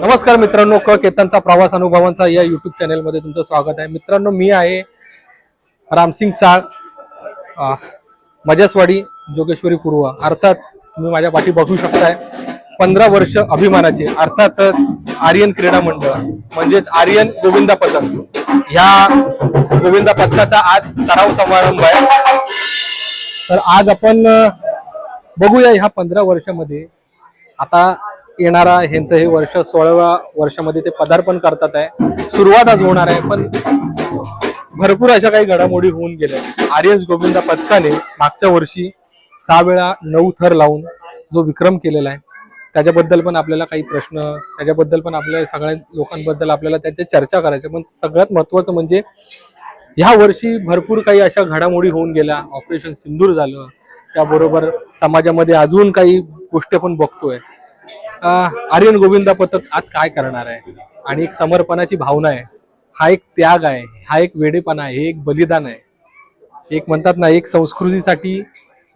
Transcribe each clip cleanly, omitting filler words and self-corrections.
नमस्कार मित्रांनो, केतनचा प्रवास अनुभवांचा या युट्यूब चॅनलमध्ये तुमचं स्वागत आहे. मित्रांनो, मी आहे रामसिंग चाळ, मजसवाडी, जोगेश्वरी पूर्व. अर्थात तुम्ही माझ्या पाठी बघू शकताय 15 वर्ष अभिमानाचे, अर्थातच आर्यन क्रीडा मंडळ म्हणजेच आर्यन गोविंदा पथक. ह्या गोविंदा पथकाचा आज सराव समारंभ आहे. तर आज आपण बघूया ह्या 15 वर्षामध्ये आता येणारा ह्यांचं हे वर्ष 16व्या वर्षामध्ये ते पदार्पण करतात आहे. सुरुवात आज होणार आहे, पण भरपूर अशा काही घडामोडी होऊन गेल्या. आर्यन गोविंदा पथकाने मागच्या वर्षी 6 वेळा 9 थर लावून जो विक्रम केलेला आहे, त्याच्याबद्दल पण आपल्याला काही प्रश्न, त्याच्याबद्दल पण आपल्या सगळ्या लोकांबद्दल आपल्याला त्याची चर्चा करायची. पण सगळ्यात महत्त्वाचं म्हणजे ह्या वर्षी भरपूर काही अशा घडामोडी होऊन गेल्या. ऑपरेशन सिंदूर झालं, त्याबरोबर समाजामध्ये अजून काही गोष्टी आपण बघतोय. आर्यन गोविंदा पथक आज काय करणार आहे, आणि एक समर्पणाची भावना आहे, हा एक त्याग आहे, हा एक वेडेपणा आहे, हे एक बलिदान आहे, एक म्हणतात ना, एक संस्कृतीसाठी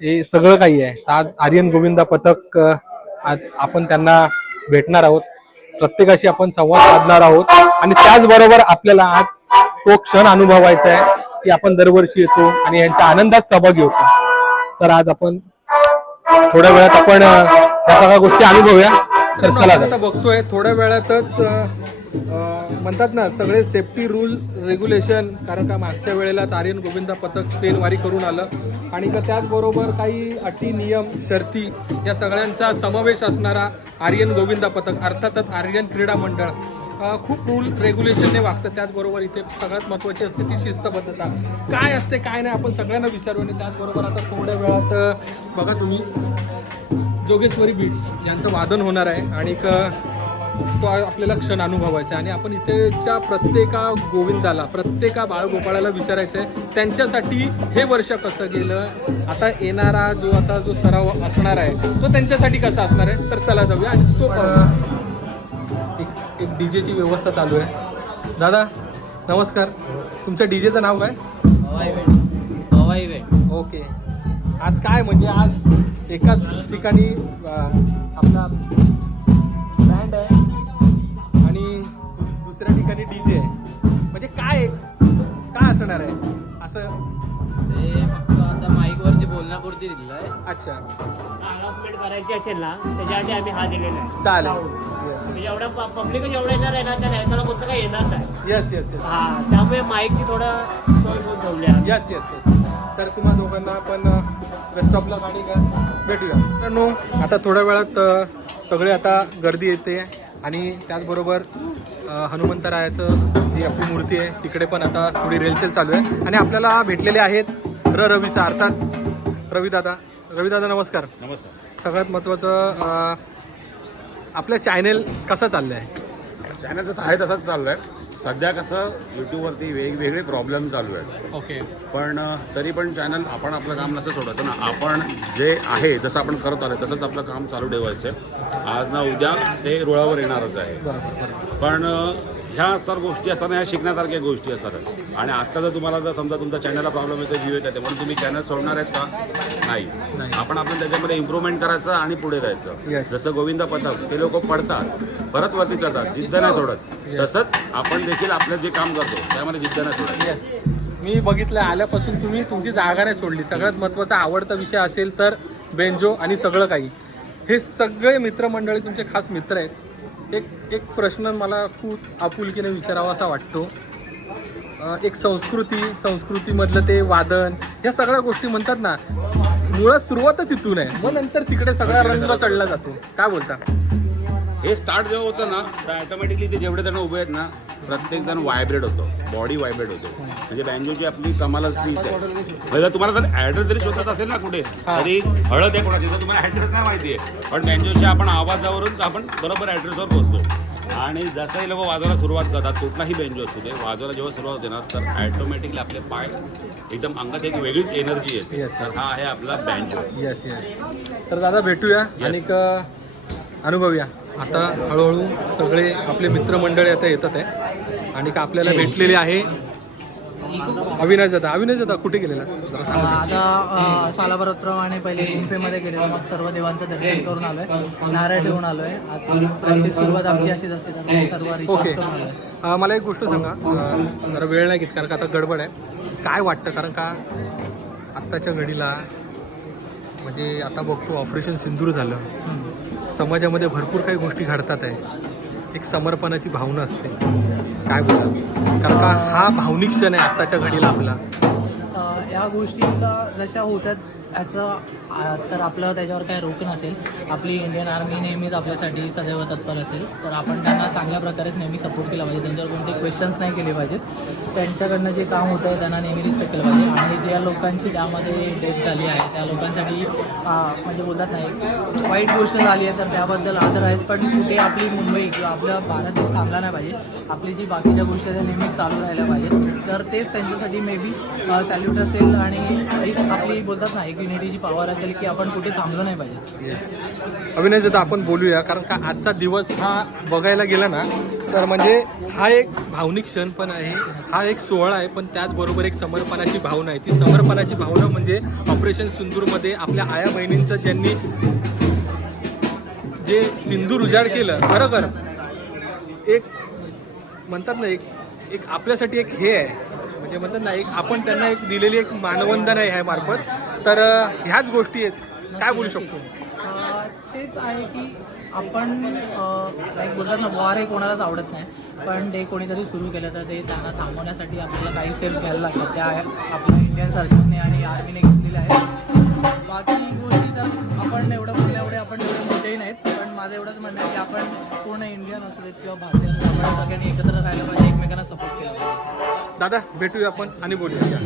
हे सगळं काही आहे. आज आर्यन गोविंदा पथक, आज आपण त्यांना भेटणार आहोत, प्रत्येकाशी आपण संवाद साधणार आहोत, आणि त्याचबरोबर आपल्याला आज तो क्षण अनुभवायचा आहे की आपण दरवर्षी येतो आणि यांच्या आनंदात सहभागी होतो. तर आज आपण थोड्या वेळात आपण या सगळ्या गोष्टी अनुभवूया. तर चला, आता बघतोय थोड्या वेळातच म्हणतात ना, सगळे सेफ्टी रूल रेग्युलेशन, कारण का मागच्या वेळेला आर्यन गोविंदा पथक स्पेन वारी करून आलं, आणि त्याचबरोबर काही अटी, नियम, शर्ती या सगळ्यांचा समावेश असणारा आर्यन गोविंदा पथक, अर्थातच आर्यन क्रीडा मंडळ खूप रूल रेग्युलेशनने वागतं. त्याचबरोबर इथे सगळ्यात महत्त्वाची असते ती शिस्तबद्धता. काय असते काय नाही आपण सगळ्यांना विचारू. आणि त्याचबरोबर आता थोड्या वेळात बघा तुम्ही, जोगेश्वरी बीट्स यांचं वादन होणार आहे, आणि तो आपल्याला क्षण अनुभवायचा आहे. आणि आपण इथेच्या प्रत्येका गोविंदाला, प्रत्येका बाळगोपाळाला विचारायचं आहे त्यांच्यासाठी हे वर्ष कसं गेलं, आता येणारा जो सराव असणार आहे तो त्यांच्यासाठी कसा असणार आहे. तर चला जाऊया आणि तो पाहूया. एक डीजेची व्यवस्था चालू आहे. दादा नमस्कार, तुमच्या डीजेचं नाव काय? हवा इव्हेंट. ओके. आज काय म्हणजे आज एकाच ठिकाणी आपला बँड आहे आणि दुसऱ्या ठिकाणी डीजे आहे, म्हणजे काय असणार आहे असं? ते फक्त आता माईकवरती बोलण्यापुरती दिलेलं आहे. अच्छा, अनाउन्समेंट करायची असेल ना, त्याच्यासाठी आम्ही हा दिलेला आहे. चालेल. जेवढा पब्लिक जेवढं येणार आहे ना, त्या नायकाला कोणतं काही येणार नाही. Yes yes yes. हा, त्यामुळे माईकची थोडं सोय करून ठेवली आहे. Yes yes yes. तर तुम्हा दोघांना आपण बेस्ट ऑफला गाडी भेटूया. मित्रांनो, आता थोड्या वेळात सगळे आता गर्दी येते, आणि त्याचबरोबर हनुमंतरायाचं जी आपली मूर्ती आहे तिकडे पण आता थोडी रेलचेल चालू आहे. आणि आपल्याला भेटलेले आहेत रवीचा, अर्थात रविदादा. रविदादा नमस्कार. नमस्कार. सगळ्यात महत्त्वाचं, आपल्या चॅनल कसं चाललं आहे? चॅनल जसं आहे तसंच चालू आहे. सध्या कसं यूट्यूबवरती वेगवेगळे प्रॉब्लेम चालू आहेत. ओके. पण तरी पण चॅनल आपण आपलं काम नसं सोडायचं ना, आपण जे आहे जसं आपण करत आलो तसंच आपलं काम चालू ठेवायचं. आज ना उद्या ते रुळावर येणारच आहे. बरोबर. पण ह्या सर्व गोष्टी असताना ह्या शिकण्यासारख्या गोष्टी असतात. आणि आत्ता जर तुम्हाला जर समजा तुमच्या चॅनलला प्रॉब्लेम येतो, जीव येते, म्हणून तुम्ही चॅनल सोडणार आहेत का? नाही. आपण त्याच्यामध्ये इम्प्रूव्हमेंट करायचं आणि पुढे जायचं. जसं गोविंदा पथक ते लोक पडतात, परत वरती चढतात, जिद्द नाही सोडत. तसंच आपण देखील आपलं जे काम करतो त्यामध्ये जिद्द नाही सोडत. मी बघितलं आल्यापासून तुम्ही तुमची जागा नाही सोडली. सगळ्यात महत्त्वाचा आवडता विषय असेल तर बेंजो आणि सगळं काही, हे सगळे मित्रमंडळी तुमचे खास मित्र आहेत. एक प्रश्न मला खूप आपुलकीने विचारावा असा वाटतो. एक संस्कृतीमधलं ते वादन, या सगळ्या गोष्टी म्हणतात ना, मुळात सुरुवातच इथून आहे, मग नंतर तिकडे सगळा रंग चढला जातो. काय बोलता? हे स्टार्ट जेव्हा होतं ना, तर ऑटोमॅटिकली ते जेवढे जण उभे आहेत ना, प्रत्येक जण व्हायब्रेट होतो, बॉडी व्हायब्रेट होतो. म्हणजे बँजोची आपली कमालच तीच आहे. म्हणजे तुम्हाला जर ॲड्रेस जरी शोधत असेल ना कुठे, तरी हळद आहे कोणाची, तर तुम्हाला ॲड्रेस नाही माहिती आहे, पण बँजोच्या आपण आवाजावरून आपण बरोबर ॲड्रेसवर पोहोचतो. आणि जसंही लोक वाजवायला सुरुवात करतात, कुठलाही बेंजो असू दे, वाजवायला जेव्हा सुरुवात होते ना, तर ॲटोमॅटिकली आपले पाय एकदम अंगात एक वेगळीच एनर्जी येते. तर हा आहे आपला बँजो. Yes yes. तर दादा भेटूया आणि अनुभवूया. आता हळूहळू सगळे आपले मित्रमंडळी आता येतात आहे, आणि आपल्याला भेटलेले आहे अविनाश दादा कुठे गेलेला जरा सांगा. आता सालाबारप्रमाणे पहिले गुंफेमध्ये गेलेलो, मग सर्व देवांचं दर्शन करून आलोय, नारळ ठेवून आलोय. आज प्रॅक्टिस सुरुवात आमची अशीच असते, तर सर्व ओके. रिचार्ज करून आलोय. मला एक गोष्ट सांगा, जरा वेळ नाही घेत कारण का आता गडबड आहे. काय वाटतं कारण का आत्ताच्या घडीला म्हणजे आता बघतो ऑपरेशन सिंदूर झालं, समाजामध्ये भरपूर काही गोष्टी घडतात आहे, एक समर्पणाची भावना असते. काय बोलतो कारण का हा भावनिक क्षण आहे आत्ताच्या घडीला आपला. या गोष्टीला जशा होतात याचं तर आपलं त्याच्यावर काय रोख नसेल. आपली इंडियन आर्मी नेहमीच आपल्यासाठी सदैव तत्पर असेल, तर आपण त्यांना चांगल्या प्रकारेच नेहमी सपोर्ट केला पाहिजे. त्यांच्यावर कोणते क्वेश्चन्स नाही केले पाहिजेत. त्यांच्याकडनं जे काम होतं आहे त्यांना नेहमी रिस्पेक्ट केलं पाहिजे. आणि ज्या लोकांची त्यामध्ये डेथ झाली आहे त्या लोकांसाठी म्हणजे बोलतात नाही वाईट गोष्ट झाली आहे तर त्याबद्दल आदर आहेत, पण कुठे आपली मुंबई किंवा आपला भारत देश थांबला नाही पाहिजे. आपली जी बाकीच्या गोष्टी त्या नेहमीच चालू राहिल्या पाहिजेत, तर तेच त्यांच्यासाठी मे बी सॅल्यूट असेल. आणि आपली बोलतात ना एक युनिटीची पॉवर असेल की आपण कुठे थांबलो नाही पाहिजे. अविनाश दादा आपण बोलूया कारण का आजचा दिवस हा बघायला गेला ना तर म्हणजे हा एक भावनिक क्षण पण आहे, हा एक सोहळा आहे, पण त्याचबरोबर एक समर्पणाची भावना आहे. ती समर्पणाची भावना म्हणजे ऑपरेशन सिंदूरमध्ये आपल्या आया बहिणींचं ज्यांनी जे सिंदूर उजाड केलं, खरोखर एक म्हणतात ना एक आपल्यासाठी एक हे आहे म्हणजे म्हणतात ना एक आपण त्यांना एक दिलेली एक मानवंदना आहे ह्या मार्फत. तर ह्याच गोष्टी आहेत. काय बोलू शकतो? तेच आहे की आपण लाईक बोलतात ना वॉर हे कोणालाच आवडत नाही, पण ते कोणीतरी सुरू केलं तर ते त्यांना थांबवण्यासाठी आपल्याला काही स्टेप्स घ्यायला लागतात. त्या आपल्या इंडियन सरकारने आणि आर्मीने घेतलेल्या आहेत. बाकी गोष्टी तर आपण एवढं बोलल्या एवढे आपण एवढे मोठेही नाहीत, पण माझं एवढंच म्हणणं आहे की आपण पूर्ण इंडियन असू देत किंवा भारतीय असू देत, आपण सगळ्यांनी एकत्र राहायला पाहिजे, एकमेकांना सपोर्ट केला पाहिजे. दादा भेटूया आपण आणि बोलूया.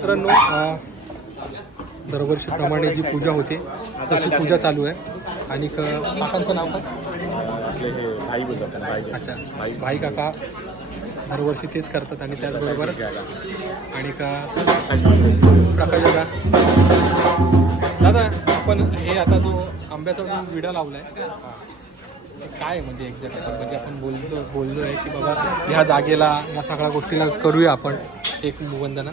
मित्रांनो दरवर्षीप्रमाणे जी पूजा होते तशी पूजा चालू आहे. आणि काकांचं नाव काय? अच्छा, भाई काका दरवर्षी तेच करतात. आणि त्याचबरोबर आणि का प्रकाश दादा. दादा आपण हे आता जो आंब्याचा जो विडा लावलाय काय म्हणजे एक्झॅक्ट म्हणजे आपण बोललो आहे की बाबा ह्या जागेला ह्या सगळ्या गोष्टीला करूया आपण एक वंदना.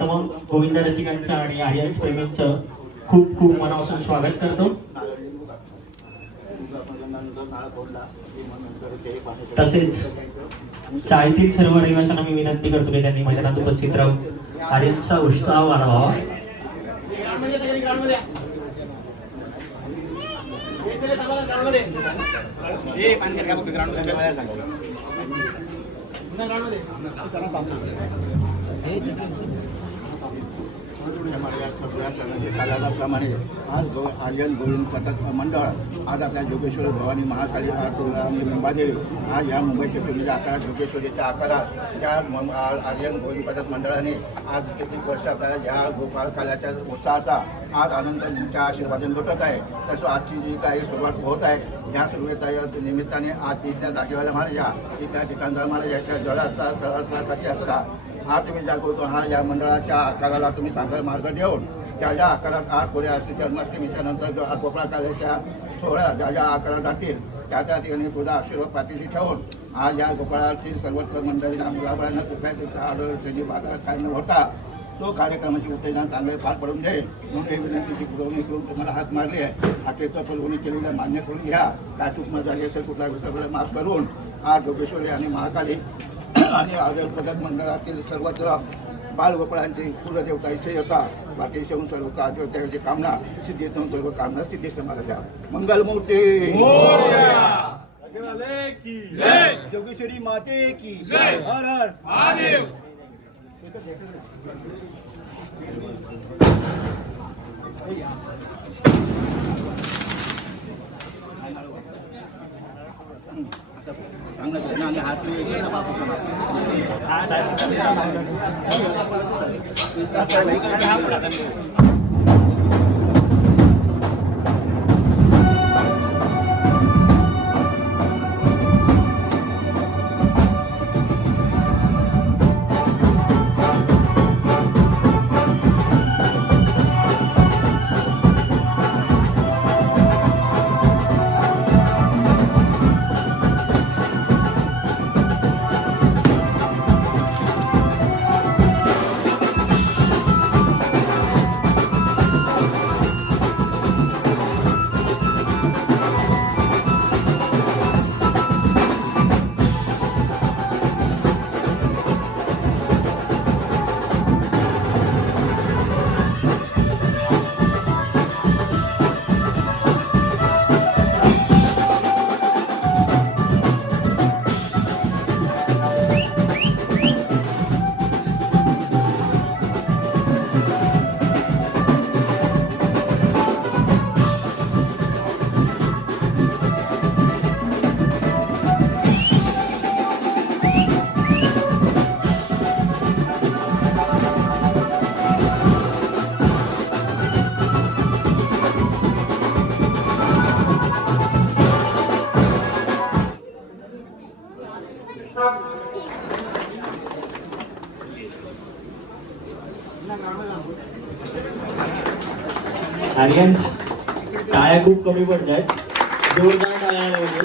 तमाम गोविंद रसिकांचं आणि आर्यन प्रेमींचं खूप खूप मनापासून स्वागत करतो. तसेच चाळीतील सर्व रहिवाशांना मी विनंती करतो की त्यांनी मैदानात उपस्थित राहून आर्यनचा उत्साह वाढवावा. प्रमाणे आज आर्यन गोविंद पथक मंडळ आज आपल्या जोगेश्वरी भवानी महाकाली मुंबादेवी आज या मुंबईच्या 2011 जोगेश्वरीच्या आकारात त्या आर्यन गोविंद पथक मंडळाने आज किती वर्ष आपल्याला या गोपाल काल्याच्या उत्साहाचा आज आनंदाच्या आशीर्वादन लुटत आहे. तसं आजची जी काही सुरुवात होत आहे ह्या सुरुवात निमित्ताने आज तिथल्या जागेवाला महाराजा तिथल्या ठिकाणदार महाराजाच्या जळ असता सहस्रासाठी असता हा तुम्ही जागवतो हा या मंडळाच्या आकाराला तुम्ही चांगला मार्ग देऊन ज्या आकारात आज पुढे असतील जन्माष्टमीच्या नंतर जो कोपरा काल्याच्या सोहळ्या ज्या आकारात जातील त्याच्या ठिकाणी तुझा आशीर्वाद पाठीशी ठेवून आज या गोपाळातील सर्वत्र मंडळींना मुलाबाळांना कुठल्याही अडचणी भागात काय न होता तो कार्यक्रमाची उत्तेजना चांगले पार पडून दे म्हणून ही विनंतीची पुरवणी करून तुम्हाला हात मारली आहे. हाकेचं पुरवणी केलेलं मान्य करून घ्या. काय चूक झाली असेल कुठला विसरला माफ करून आज जोगेश्वरी आणि महाकाली आणि आदर प्रगत मंडळातील सर्वत्र बालगोपाळांची कुलदेवता इथे येतात बाकी येऊन सर्व देवताची कामना सिद्धीतून सर्व कामना सिद्धी समाला द्या. मंगलमूर्ती जोगेश्वरी माते की हर हर महादेव. आणि हात आर्यन्स टाळ्या खूप कमी पडत आहेत. जोरदार टाळ्या पाहिजे.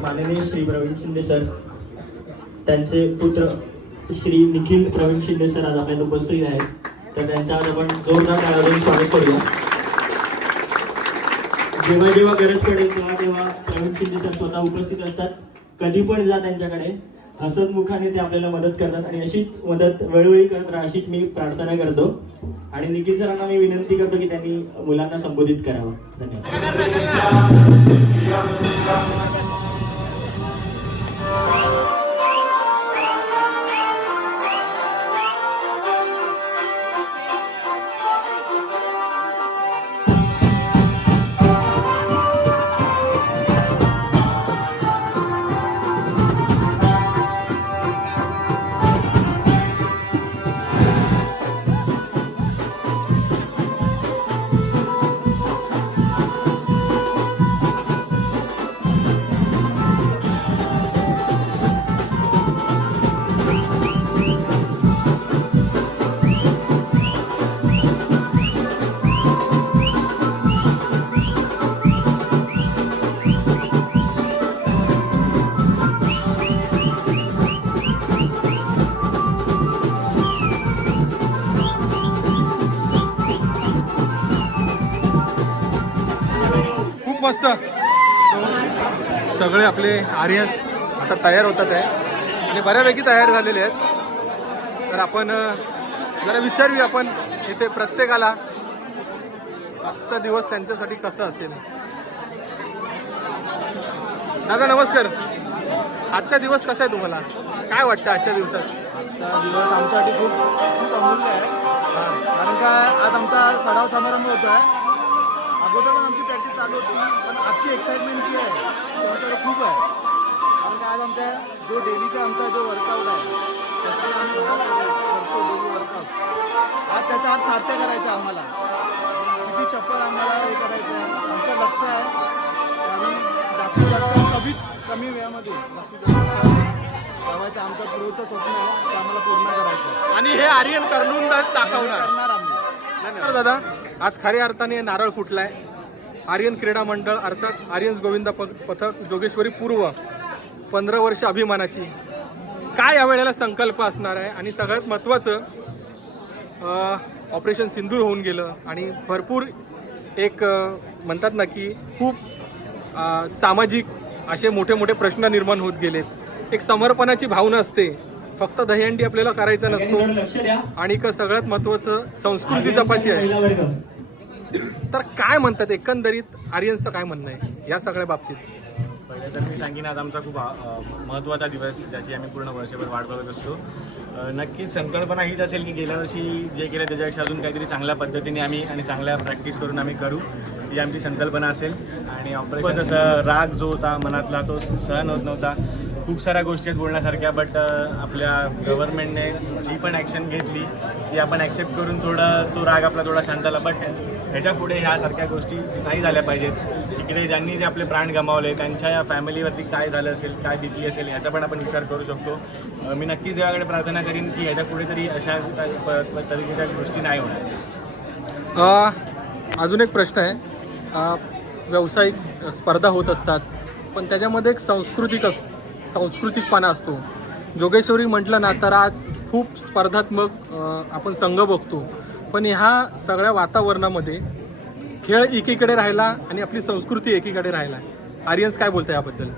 माननीय श्री प्रवीण शिंदे सर त्यांचे पुत्र श्री निखिल प्रवीण शिंदे सर आज आपल्याला उपस्थित आहेत. तर त्यांचं आज आपण जोरदार टाळ्या वाजवून स्वागत करूया. जेव्हा जेव्हा गरज पडेल तेव्हा तेव्हा प्रवीण शिंदे सर स्वतः उपस्थित असतात. कधी पण जा त्यांच्याकडे, हसत मुखाने ते आपल्याला मदत करतात आणि अशीच मदत वेळोवेळी करत राहा अशीच मी प्रार्थना करतो. आणि निखिल सरांना मी विनंती करतो की त्यांनी मुलांना संबोधित करावं. धन्यवाद. मस्त सगळे आपले आर्यन आता तयार होतात आहे आणि बऱ्यापैकी तयार झालेले आहेत. तर आपण जरा विचारूया आपण इथे प्रत्येकाला आजचा दिवस त्यांच्यासाठी कसा असेल. दादा नमस्कार. आजचा दिवस कसा आहे तुम्हाला, काय वाटतं आजच्या दिवसात? आजचा दिवस आमच्यासाठी खूप खूप अमूल्य आहे. कारण का आज आमचा सराव समारंभ होतो आहे. अगोदर पण आमची प्रॅक्टिस चालू होती पण आजची एक्साइटमेंट जी आहे त्याच्यावर खूप आहे. कारण का आज आमच्या जो डेलीचा आमचा जो वर्कआउट आहे त्याचा आम्ही करतो डेली वर्कआउट. आज त्याचा आज साध्य करायचं आहे आम्हाला. किती चप्पल आम्हाला हे करायचं आहे. आमचं लक्ष आहे आम्ही जास्तीत जास्त कमी वेळामध्ये जास्तीत जास्त लावायचं आमचं पुढचं स्वप्न आहे ते आम्हाला पूर्ण करायचं आणि हे आर्यन करून दाखवणार. करणार आम्ही. धन्यवाद दादा. आज खऱ्या अर्थाने नारळ फुटलाय. आर्यन क्रीडा मंडळ अर्थात आर्यन गोविंदा पथक जोगेश्वरी पूर्व 15 वर्ष अभिमानाची. काय यावेळेला संकल्प असणार आहे आणि सगळ्यात महत्त्वाचं ऑपरेशन सिंदूर होऊन गेलं आणि भरपूर एक म्हणतात ना की खूप सामाजिक असे मोठे मोठे प्रश्न निर्माण होत गेलेत. एक समर्पणाची भावना असते. फक्त दहीहंडी आपल्याला करायचं नसतो लक्ष द्या. आणि सगळ्यात महत्त्वाचं संस्कृती जपायची आहे. पहिला वर्ग. तर काय म्हणतात एकंदरीत आर्यनचं काय म्हणणं आहे या सगळ्या बाबतीत? पहिले तर मी सांगेन आज आमचा खूप महत्त्वाचा दिवस ज्याची आम्ही पूर्ण वर्षभर वाट बघत असतो. नक्कीच संकल्पना हीच असेल की गेल्या वर्षी जे केलं त्याच्यापेक्षा अजून काहीतरी चांगल्या पद्धतीने आम्ही आणि चांगल्या प्रॅक्टिस करून आम्ही करू, ही आमची संकल्पना असेल. आणि ऑपरेशन जसं राग जो होता मनातला तो सहन होत नव्हता. खूप साऱ्या गोष्टी आहेत बोलण्यासारख्या, बट आपल्या गव्हर्नमेंटने जी पण ॲक्शन घेतली ती आपण ॲक्सेप्ट करून तो राग आपला थोडा शांत झाला. बट ह्याच्या पुढे ह्यासारख्या गोष्टी नाही झाल्या पाहिजेत. इकडे ज्यांनी जे आपले प्राण गमावले त्यांच्या या फॅमिलीवरती काय झालं असेल, काय बितली असेल याचा पण आपण विचार करू शकतो. मी नक्कीच देवाकडे प्रार्थना करीन की ह्याच्या पुढे तरी अशा तरीकेच्या गोष्टी नाही होणार. अजून एक प्रश्न आहे. व्यावसायिक स्पर्धा होत असतात पण त्याच्यामध्ये एक सांस्कृतिकपणा असतो. जोगेश्वरी म्हटलं ना तर आज खूप स्पर्धात्मक आपण संघ बघतो, पण ह्या सगळ्या वातावरणामध्ये खेळ एकीकडे राहिला आणि आपली संस्कृती एकीकडे राहिला. आर्यन्स काय बोलतं याबद्दल?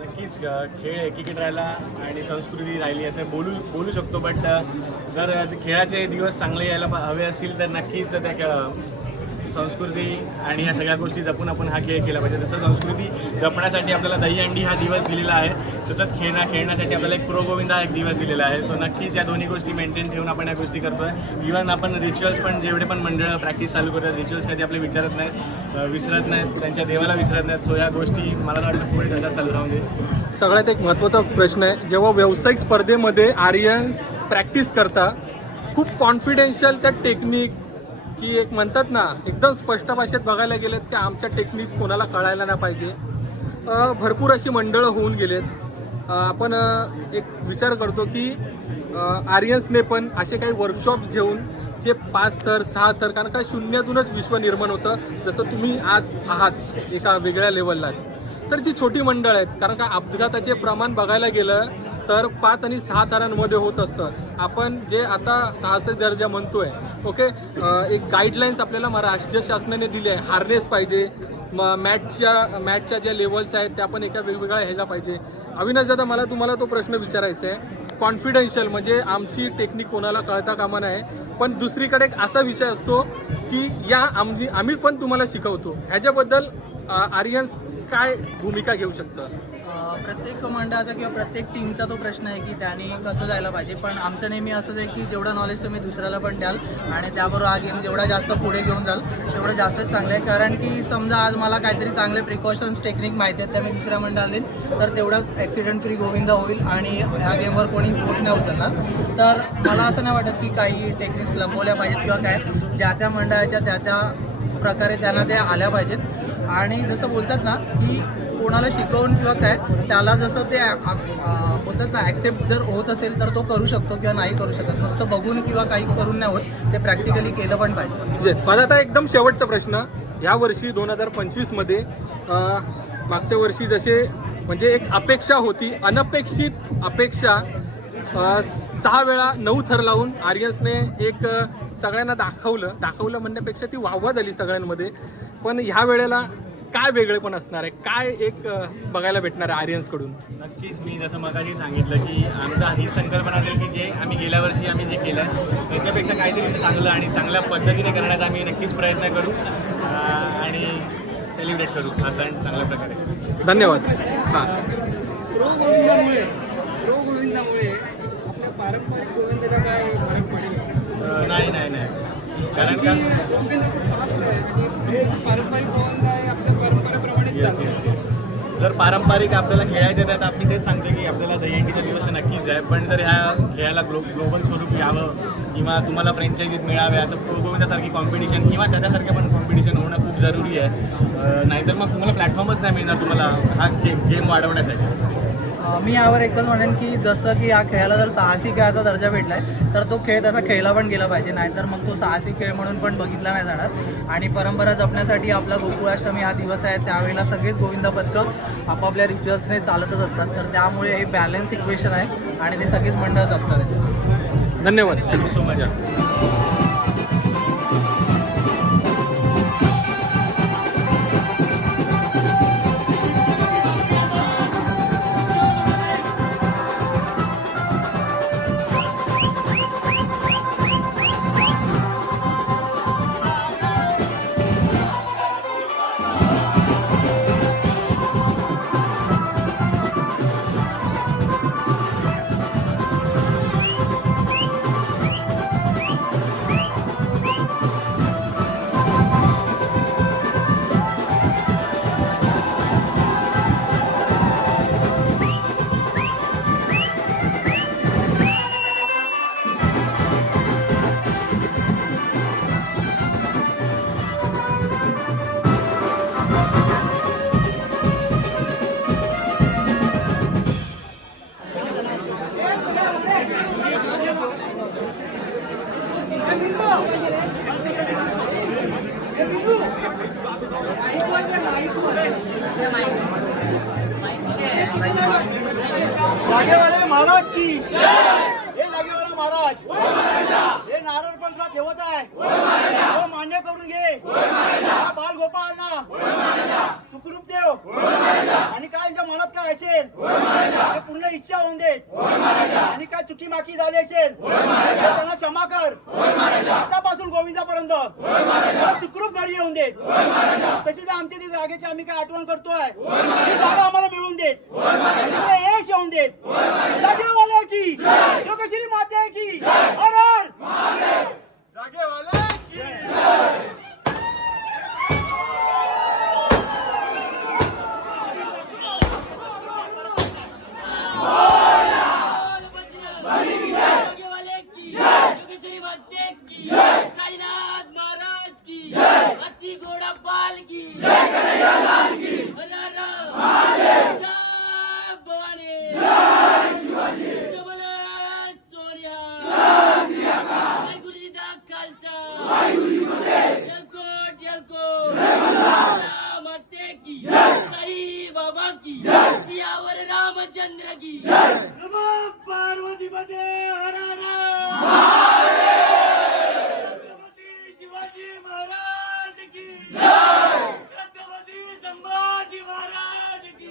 नक्कीच खेळ एकीकडे राहिला आणि संस्कृती राहिली असं बोलू शकतो. बट जर खेळाचे दिवस चांगले यायला हवे असतील तर नक्कीच त्या संस्कृती आणि ह्या सगळ्या गोष्टी जपून आपण हा खेळ केला पाहिजे. जसं संस्कृती जपण्यासाठी आपल्याला दहीहंडी हा दिवस दिलेला आहे, तसंच खेळण्यासाठी आपल्याला एक प्रो गोविंदा हा एक दिवस दिलेला आहे. सो नक्कीच या दोन्ही गोष्टी मेंटेन ठेवून आपण या गोष्टी करतोय. इव्हन आपण रिच्युअल्स पण जेवढे पण मंडळ प्रॅक्टिस चालू करतात रिच्युअल्स कधी आपले विचारत नाहीत, विसरत नाहीत, त्यांच्या देवाला विसरत नाहीत. सो या गोष्टी मला वाटतं पुढे तशाच चालू राहून दे. सगळ्यात एक महत्त्वाचा प्रश्न आहे, जेव्हा व्यावसायिक स्पर्धेमध्ये आर्यन्स प्रॅक्टिस करता खूप कॉन्फिडेन्शियल त्या टेक्निक की एक म्हणतात ना एकदम स्पष्ट भाषेत बघायला गेलेत की आमच्या टेक्निक्स कोणाला कळायला नाही पाहिजे. भरपूर अशी मंडळं होऊन गेलेत. आपण एक विचार करतो की आर्यन्सने पण असे काही वर्कशॉप्स घेऊन जे 5 थर 6 थर, कारण का शून्यातूनच विश्व निर्माण होतं. जसं तुम्ही आज आहात एका वेगळ्या लेवलला, तर जी छोटी मंडळ आहेत, कारण का अपघाताचे प्रमाण बघायला गेलं तर 5 आणि 6 थरांमध्ये होत असतं. आपण जे आता 600 दर्जा म्हणतोय, ओके, एक गाईडलाईन्स आपल्याला महाराष्ट्र शासनाने दिली आहे. हार्नेस पाहिजे, मॅटच्या ज्या लेवल्स आहेत त्या पण एका वेगवेगळ्या ह्याच्या पाहिजे. अविनाश दादा, मला तुम्हाला तो प्रश्न विचारायचा आहे. कॉन्फिडेन्शियल म्हणजे आमची टेक्निक कोणाला कळता कामा नये, पण दुसरीकडे एक असा विषय असतो की आम्ही पण तुम्हाला शिकवतो. ह्याच्याबद्दल आर्यन्स काय भूमिका घेऊ शकतं? प्रत्येक मंडळाचा किंवा प्रत्येक टीमचा तो प्रश्न आहे की त्यांनी कसं जायला पाहिजे. पण आमचं नेहमी असंच आहे की जेवढं नॉलेज तुम्ही दुसऱ्याला पण द्याल आणि त्याबरोबर हा गेम जेवढा जास्त पुढे घेऊन जाल तेवढं जास्तच चांगलं आहे. कारण की समजा आज मला काहीतरी चांगले प्रिकॉशन्स टेक्निक माहिती आहेत त्या मी दुसऱ्या मंडळाला देईन तर तेवढंच ॲक्सिडेंट फ्री गोविंदा होईल आणि ह्या गेमवर कोणी बोट नाही उचलणार. तर मला असं नाही वाटत की काही टेक्निक्स लपवल्या पाहिजेत किंवा काय, ज्या त्या मंडळाच्या त्या प्रकारे त्यांना त्या आल्या पाहिजेत. आणि जसं बोलतात ना की कोणाला शिकवून किंवा काय त्याला जसं ते बोलतात ना ॲक्सेप्ट जर होत असेल तर तो करू शकतो किंवा नाही करू शकत. नुसतं बघून किंवा काही करून नाही होत, ते प्रॅक्टिकली केलं पण पाहिजे. येस, माझा आता एकदम शेवटचा प्रश्न. यावर्षी 2025मध्ये मागच्या वर्षी जसे म्हणजे एक अपेक्षा होती, अनपेक्षित अपेक्षा, 6 वेळा 9 थर लावून आर्यन्सने एक सगळ्यांना दाखवलं म्हणण्यापेक्षा ती वाहवा झाली सगळ्यांमध्ये. पण ह्या वेळेला काय वेगळेपण असणार आहे, काय एक बघायला भेटणार आहे आर्यन्सकडून? नक्कीच मी जसं मगाशी सांगितलं की आमचा ही संकल्पना असेल की जे आम्ही गेल्या वर्षी आम्ही जे केलं त्याच्यापेक्षा काहीतरी चांगलं आणि चांगल्या पद्धतीने करण्याचा आम्ही नक्कीच प्रयत्न करू आणि सेलिब्रेट करू हा सण चांगल्या प्रकारे. धन्यवाद. हां, प्रो गोविंदामुळे आपल्या पारंपरिक गोविंदाला काय फरक पडेल? नाही कारण का पारंपरिक गोविंदा आहे आपल्या परंपरेप्रमाणे. येस जर पारंपरिक आपल्याला खेळायचं आहे तर आपण तेच सांगते की आपल्याला दहीहंडीचा दिवस तर नक्कीच आहे. पण जर ह्या खेळाला ग्लोबल स्वरूप यावं किंवा तुम्हाला फ्रँचायझीज मिळाव्या तर प्रो गोविंदासारखी कॉम्पिटिशन किंवा त्याच्यासारख्या पण कॉम्पिटिशन होणं खूप जरुरी आहे. नाहीतर मग तुम्हाला प्लॅटफॉर्मच नाही मिळणार तुम्हाला हा गेम वाढवण्यासाठी. मी यावर एकच म्हणेन की जसं की या खेळाला जर साहसी खेळाचा दर्जा भेटला आहे तर तो खेळ तसा खेळला पण गेला पाहिजे, नाहीतर मग तो साहसी खेळ म्हणून पण बघितला नाही जाणार. आणि परंपरा जपण्यासाठी आपला गोकुळाष्टमी हा दिवस आहे, त्यावेळेला सगळेच गोविंदा पथकं आपापल्या रिच्युअल्सने चालतच असतात, तर त्यामुळे हे बॅलन्स इक्वेशन आहे आणि ते सगळीच मंडळ जपतात आहेत. धन्यवाद. Thank you so much. जागेवाले महाराज की हे जागेवाला महाराज हे नारळ पण तुला ठेवत आहे, तो मान्य करून घे. हा बाल गोपाळ ना सुखरूप देव आणि काय यांच्या मनात काय असेल ते पूर्ण इच्छा होऊन देत आणि काय चुकी माकी झाली असेल तर त्यांना क्षमा कर. आतापासून गोविंदापर्यंत सुखरूप घरी येऊन देत. तशीच आमच्या ती जागेची आम्ही काय आठवण करतोय ती जागा आम्हाला मिळवून देत, यश येऊन देत. जागेवाले की लोकश्री माते की हर हर जागेवाले की. साईनाथ महाराज की अति घोड़ा बाल की जय भवानी जय बोले सोनिया जय गुरुजी दा खालसा जय माते की साई बाबा की सियावर रामचंद्र की नमः पार्वती पते हर हर शिवाजी महाराज की छत्रपती संभाजी महाराज की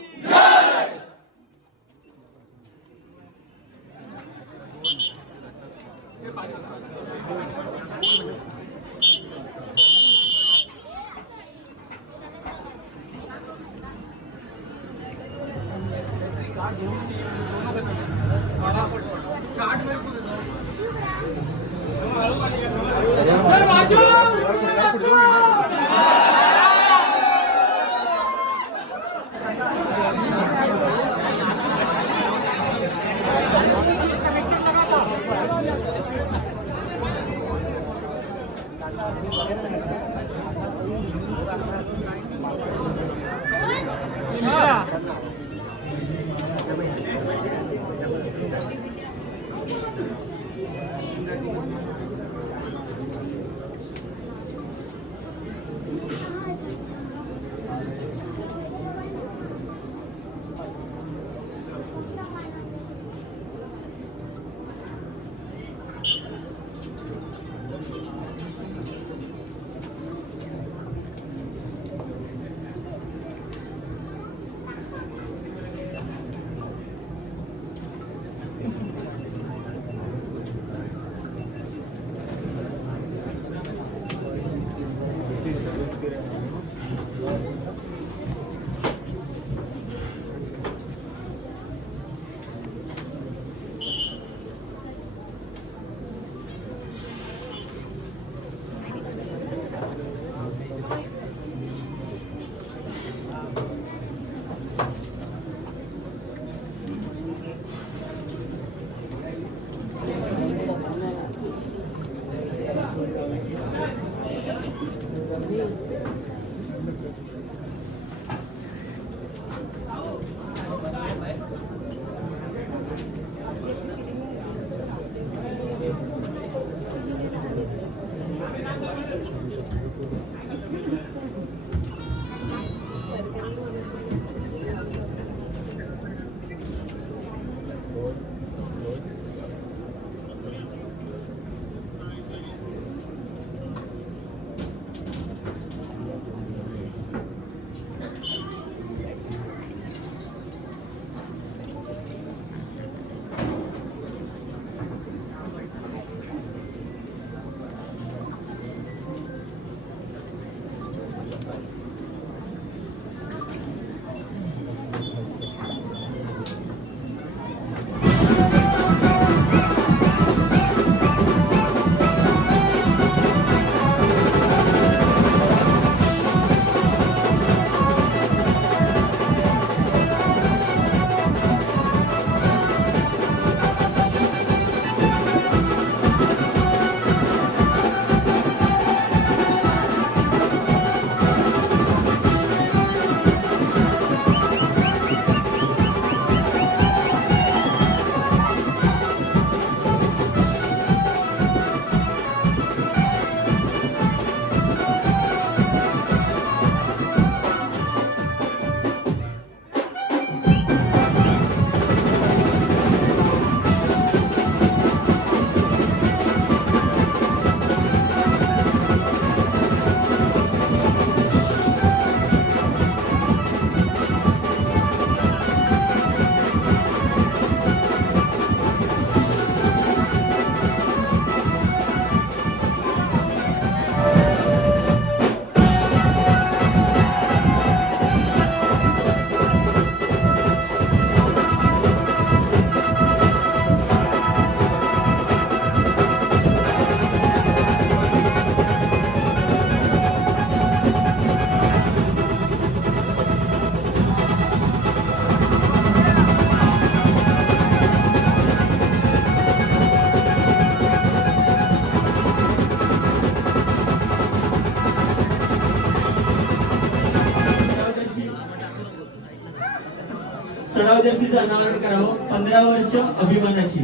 सराव जर्सीचं अनावरण करावं. 15 वर्ष अभिमानाची.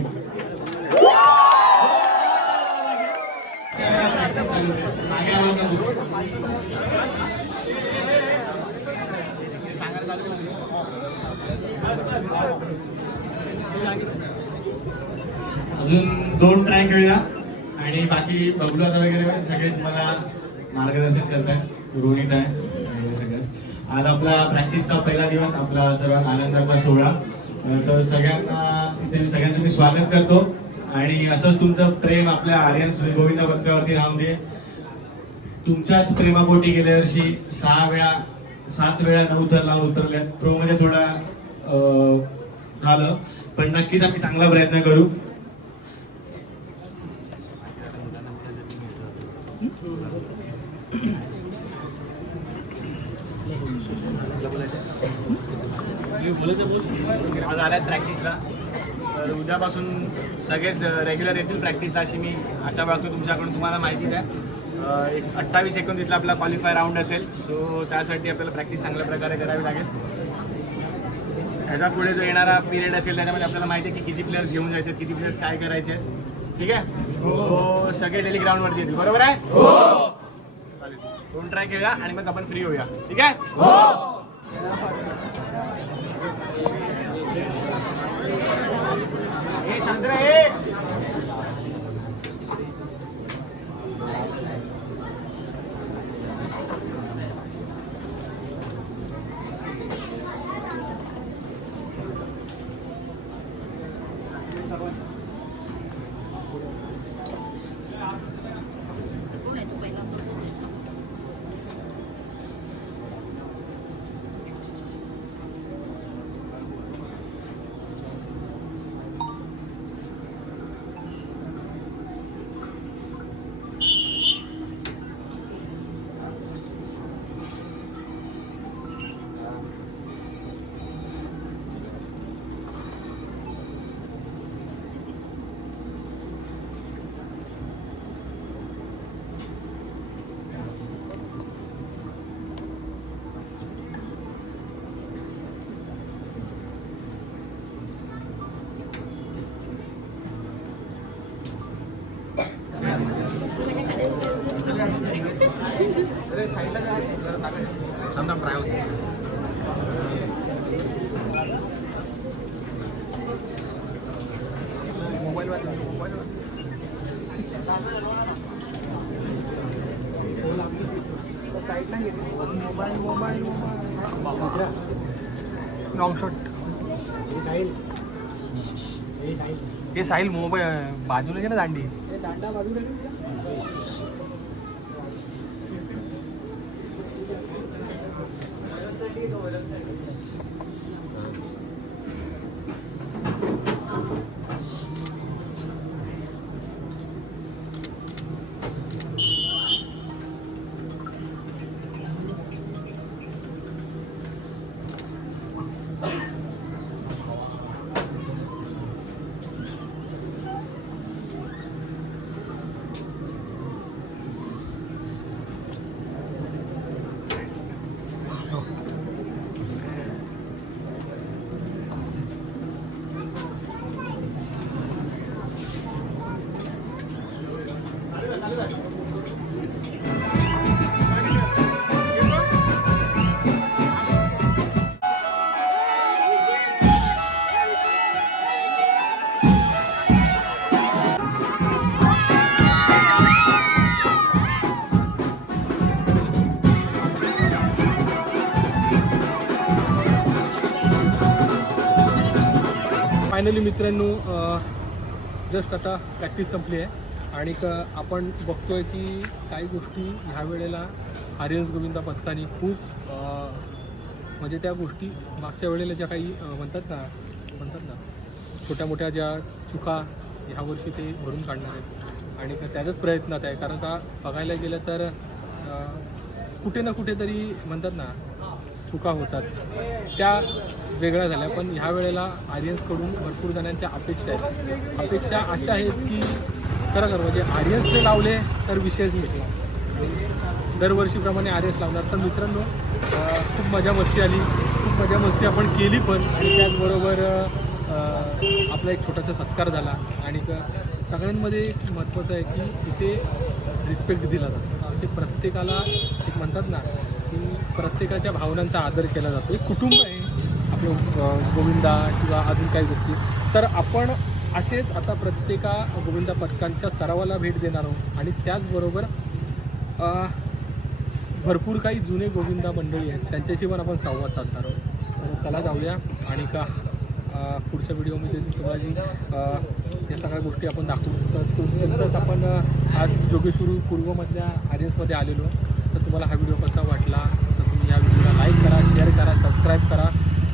अजून 2 ट्राय खेळूया आणि बाकी बबलू आता वगैरे सगळे मला मार्गदर्शन करतायत. रोहित आहे हे सगळं. आज आपला प्रॅक्टिसचा पहिला दिवस, आपला सर्वात आनंदाचा सोहळा. तर सगळ्यांचं मी स्वागत करतो आणि असंच तुमचं प्रेम आपल्या आर्यन्स गोविंदा पथकावरती राहून दे. तुमच्याच प्रेमापोटी गेल्या वर्षी 7 वेळा 9 तर लावून उतरल्या. प्रो मध्ये थोडा झालं, पण नक्कीच आम्ही चांगला प्रयत्न करू. आज आल्यात प्रॅक्टिसला, तर उद्यापासून सगळेच रेग्युलर येतील प्रॅक्टिसला अशी मी आशा बाळगतो तुमच्याकडून. तुम्हाला माहितीच आहे 28-29 आपला क्वालिफाय राऊंड असेल, सो त्यासाठी आपल्याला प्रॅक्टिस चांगल्या प्रकारे करावी लागेल. ह्याच्या पुढे जो येणारा पिरियड असेल त्याच्यामध्ये आपल्याला माहिती आहे की किती प्लेयर्स घेऊन जायचे, किती प्लेयर्स काय करायचे. ठीक आहे, सो सगळे डेली ग्राउंडवरती येतील. बरोबर आहे? चालेल, 2 ट्राय खेळूया आणि मग आपण फ्री होऊया. ठीक आहे. Long shot. हे साहिल मोबाईल बाजूला घे ना, दांडी. फायनली मित्रांनो, जस्ट आता प्रॅक्टिस संपली आहे आणि आपण बघतोय की काही गोष्टी ह्या वेळेला आर्यन्स गोविंदा पथकाने खूप म्हणजे त्या गोष्टी मागच्या वेळेला ज्या काही म्हणतात ना छोट्या मोठ्या ज्या चुका ह्या वर्षी ते भरून काढणार आहेत आणि त्याचाच प्रयत्नात आहे. कारण का बघायला गेलं तर कुठे ना कुठेतरी म्हणतात ना चुका होतात, त्या वेगळ्या झाल्या. पण ह्या वेळेला आर्यन्सकडून भरपूर जणांच्या अपेक्षा अशा आहेत की खरं म्हणजे आर्यन्सने लावले तर विषयच मिळतो. दरवर्षीप्रमाणे आर्यन्स लावणार. तर मित्रांनो, खूप मजा मस्ती आली, खूप मजा मस्ती आपण केली पण आणि त्याचबरोबर आपला एक छोटासा सत्कार झाला आणि सगळ्यांमध्ये एक महत्त्वाचं आहे की इथे रिस्पेक्ट दिला जातो. ते प्रत्येकाला एक म्हणतात ना की प्रत्येकाच्या भावनांचा आदर केला जातो. एक कुटुंब आहे आपलं गोविंदा किंवा अजून काही गोष्टी. तर आपण असेच आता प्रत्येका गोविंदा पथकांच्या सरावाला भेट देणार आहोत आणि त्याचबरोबर भरपूर काही जुने गोविंदा मंडळी आहेत त्यांच्याशी पण आपण संवाद साधणार आहोत. तर चला जाऊया आणि पुढच्या व्हिडिओमध्ये तुम्हाला जी या सगळ्या गोष्टी आपण दाखवू. तर तोपर्यंतच आपण आज जोगेश्वरी पूर्वमधल्या आर्यन्समध्ये आलेलो. तर तुम्हाला हा व्हिडिओ कसा वाटला तर तुम्ही या व्हिडिओला लाईक करा, शेअर करा, सबस्क्राईब करा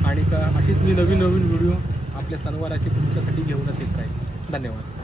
आणि अशीच मी नवीन व्हिडिओ आपल्या सणवाराची तुमच्यासाठी घेऊनच येत राहील. धन्यवाद.